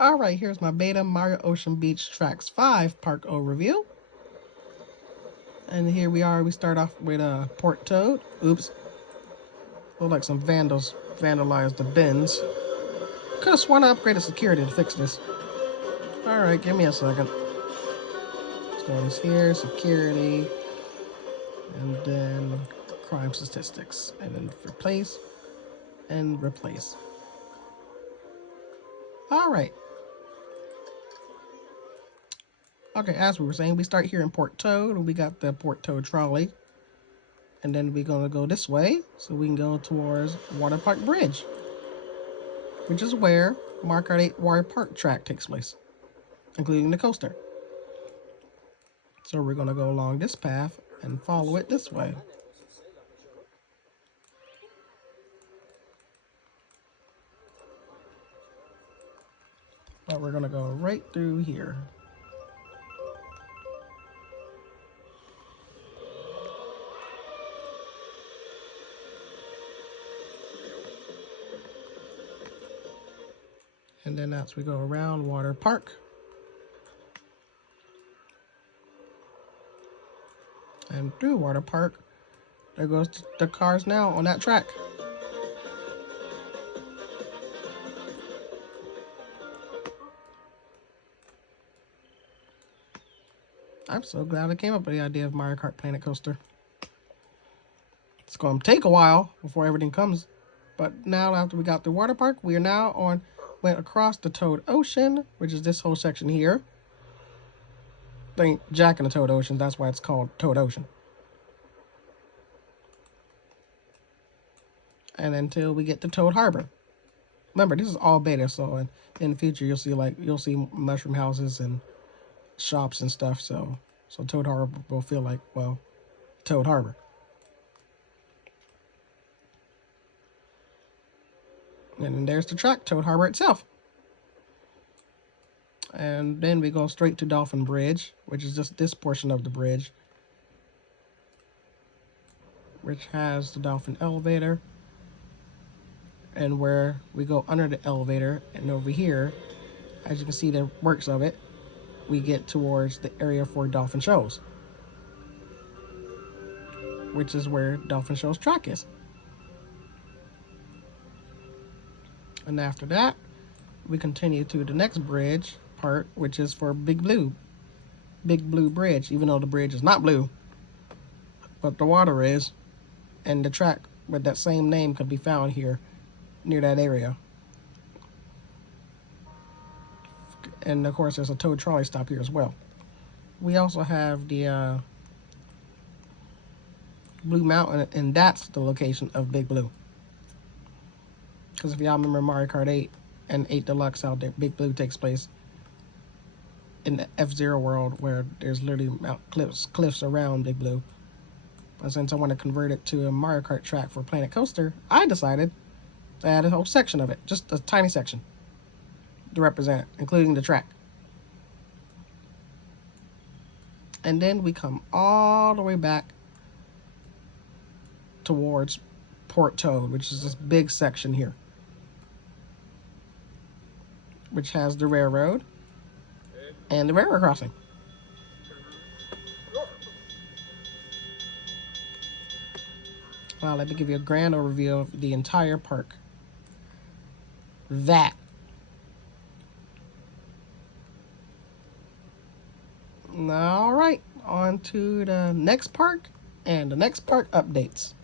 Alright, here's my beta Mario Ocean Beach Tracks 5 park overview. And here we are, we start off with Port Toad. Oops. Look like some vandals vandalized the bins. Could have sworn I upgraded security to fix this. Alright, give me a second. Let's go this here, security. And then crime statistics. And then replace. And replace. Alright. Okay, as we were saying, we start here in Port Toad. We got the Port Toad trolley. And then we're going to go this way so we can go towards Water Park Bridge, which is where Mario Kart 8 Water Park track takes place, including the coaster. So we're going to go along this path and follow it this way. But we're going to go right through here. And then as we go around Water Park. And through Water Park, there goes the cars now on that track. I'm so glad I came up with the idea of Mario Kart Planet Coaster. It's going to take a while before everything comes. But now after we got the water park, we are now went across the Toad Ocean, which is this whole section here. They ain't jacking the Toad Ocean, that's why it's called Toad Ocean. And until we get to Toad Harbor. Remember, this is all beta, so in the future you'll see mushroom houses and shops and stuff, so Toad Harbor will feel like, well, Toad Harbor. And then there's the track, Toad Harbor itself. And then we go straight to Dolphin Bridge, which is just this portion of the bridge, which has the Dolphin Elevator. And where we go under the elevator, and over here, as you can see the works of it, we get towards the area for Dolphin Shows, which is where Dolphin Shows track is. And after that, we continue to the next bridge part, which is for Big Blue Bridge, even though the bridge is not blue, but the water is, and the track with that same name could be found here near that area. And of course there's a Toad trolley stop here as well. We also have the Blue Mountain, and that's the location of Big Blue. Because if y'all remember Mario Kart 8 and 8 Deluxe, out there, Big Blue takes place in the F-Zero world, where there's literally cliffs around Big Blue. But since I want to convert it to a Mario Kart track for Planet Coaster, I decided to add a whole section of it, just a tiny section, to represent it, including the track. And then we come all the way back towards Port Toad, which is this big section here, which has the railroad and the railroad crossing. Well, let me give you a grand overview of the entire park. All right, on to the next park and the next park updates.